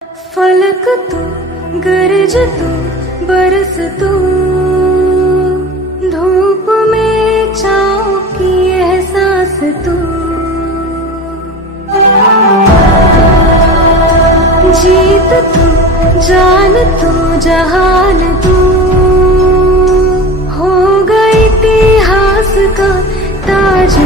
फलक तू, गरज तू, बरस तू, धूप में छाँव की एहसास तू, जीत तू, जान तू, जहान तू, होगा इतिहास का ताज